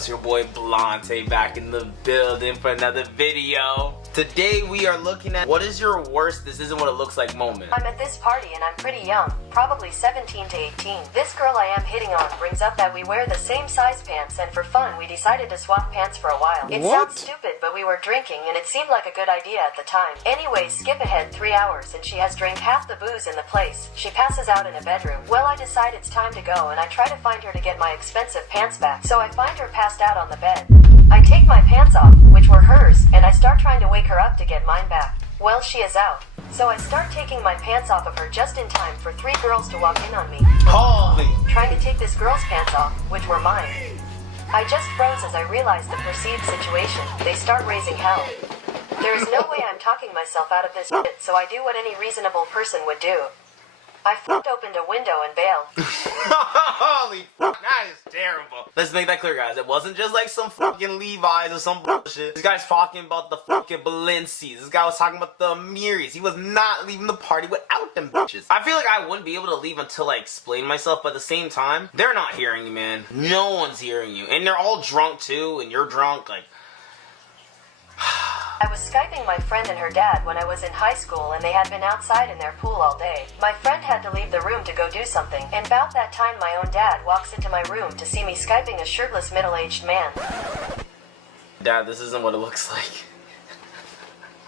It's your boy Blante back in the building for another video. Today we are looking at what is your worst this isn't what it looks like moment. I'm at this party and I'm pretty young, probably 17 to 18. This girl I am hitting on brings up that we wear the same size pants, and for fun we decided to swap pants for a while. It sounds stupid, but we were drinking and it seemed like a good idea at the time. Anyways, skip ahead 3 hours and she has drank half the booze in the place. She passes out in a bedroom. Well, I decide it's time to go and I try to find her to get my expensive pants back. So I find her passed out on the bed. I take my pants off, which were hers, and I start trying to wake her up to get mine back. Well, she is out. So I start taking my pants off of her just in time for 3 girls to walk in on me. Holy! Trying to take this girl's pants off, which were mine. I just froze as I realized the perceived situation. They start raising hell. There is no way I'm talking myself out of this shit, so I do what any reasonable person would do. I flipped open a window and bailed. Holy fuck, that is terrible. Let's make that clear, guys. It wasn't just like some fucking Levi's or some bullshit. This guy's talking about the fucking Balenci's. This guy was talking about the Amiris. He was not leaving the party without them bitches. I feel like I wouldn't be able to leave until I explain myself, but at the same time, they're not hearing you, man. No one's hearing you. And they're all drunk too, and you're drunk, like... I was Skyping my friend and her dad when I was in high school, and they had been outside in their pool all day. My friend had to leave the room to go do something, and about that time my own dad walks into my room to see me Skyping a shirtless middle-aged man. Dad, this isn't what it looks like.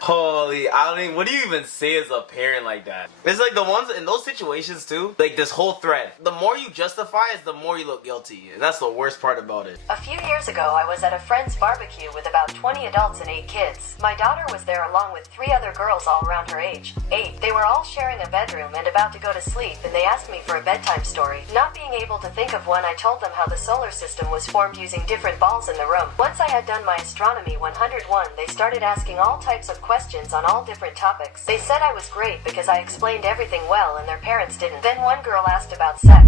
Holy, I don't even, what do you even say as a parent like that? It's like the ones in those situations too, like this whole thread. The more you justify is the more you look guilty. And that's the worst part about it. A few years ago, I was at a friend's barbecue with about 20 adults and 8 kids. My daughter was there along with 3 other girls all around her age. 8. They were all sharing a bedroom and about to go to sleep, and they asked me for a bedtime story. Not being able to think of one, I told them how the solar system was formed using different balls in the room. Once I had done my Astronomy 101, they started asking all types of questions on all different topics. They said I was great because I explained everything well and their parents didn't. Then one girl asked about sex.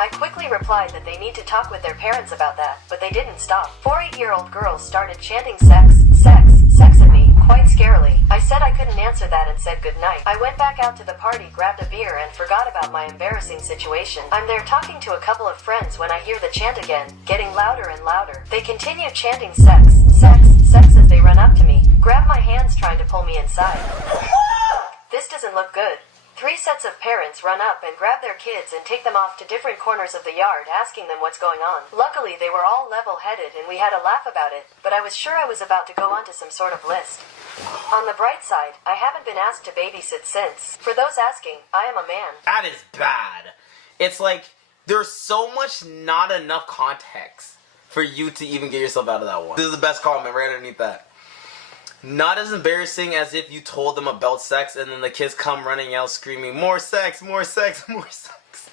I quickly replied that they need to talk with their parents about that, but they didn't stop. 4 8-year-old girls started chanting sex, sex, sex at me, quite scarily. I said I couldn't answer that and said goodnight. I went back out to the party, grabbed a beer, and forgot about my embarrassing situation. I'm there talking to a couple of friends when I hear the chant again, getting louder and louder. They continue chanting sex, sex, sex as they run up to me, grab my hands trying to pull me inside. This doesn't look good. 3 sets of parents run up and grab their kids and take them off to different corners of the yard, asking them what's going on. Luckily, they were all level-headed and we had a laugh about it, but I was sure I was about to go onto some sort of list. On the bright side, I haven't been asked to babysit since. For those asking, I am a man. That is bad. It's like, there's so much not enough context for you to even get yourself out of that one. This is the best comment right underneath that. Not as embarrassing as if you told them about sex and then the kids come running out screaming, more sex, more sex, more sex.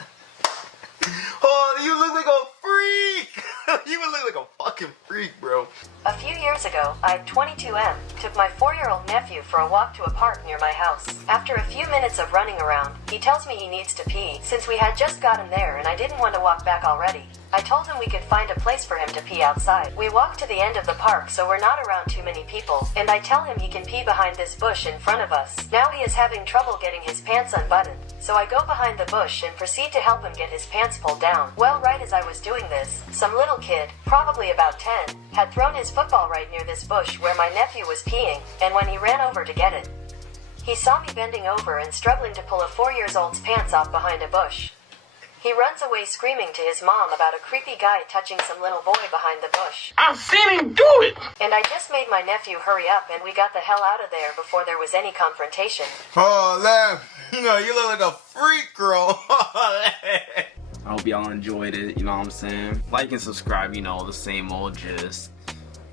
Oh, you look like a freak. You would look like a fucking freak, bro. A few years ago, I, 22M, took my 4-year-old nephew for a walk to a park near my house. After a few minutes of running around, he tells me he needs to pee, since we had just gotten there and I didn't want to walk back already. I told him we could find a place for him to pee outside. We walk to the end of the park so we're not around too many people, and I tell him he can pee behind this bush in front of us. Now he is having trouble getting his pants unbuttoned, so I go behind the bush and proceed to help him get his pants pulled down. Well, right as I was doing this, some little kid, probably about 10, had thrown his football right near this bush where my nephew was peeing, and when he ran over to get it, he saw me bending over and struggling to pull a 4-year-old's pants off behind a bush. He runs away screaming to his mom about a creepy guy touching some little boy behind the bush. I've seen him do it! And I just made my nephew hurry up and we got the hell out of there before there was any confrontation. Oh, man. No, you look like a freak, girl. I hope y'all enjoyed it, you know what I'm saying? Like and subscribe, you know, the same old gist.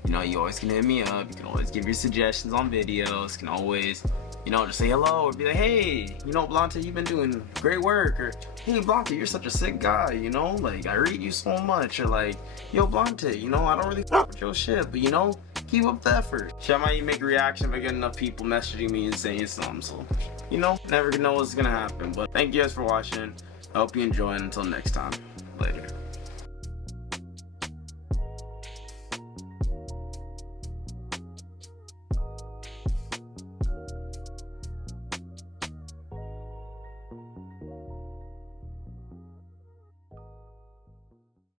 You know, you always can hit me up. You can always give your suggestions on videos. You can always, you know, just say hello or be like, hey, you know, Blante, you've been doing great work. Or, hey, Blante, you're such a sick guy, you know? Like, I read you so much. Or like, yo, Blante, you know, I don't really fuck with your shit, but you know, keep up the effort. Shit, I might even make a reaction if I get enough people messaging me and saying something. So, you know, never know what's gonna happen. But thank you guys for watching. I hope you enjoy, and until next time. Later.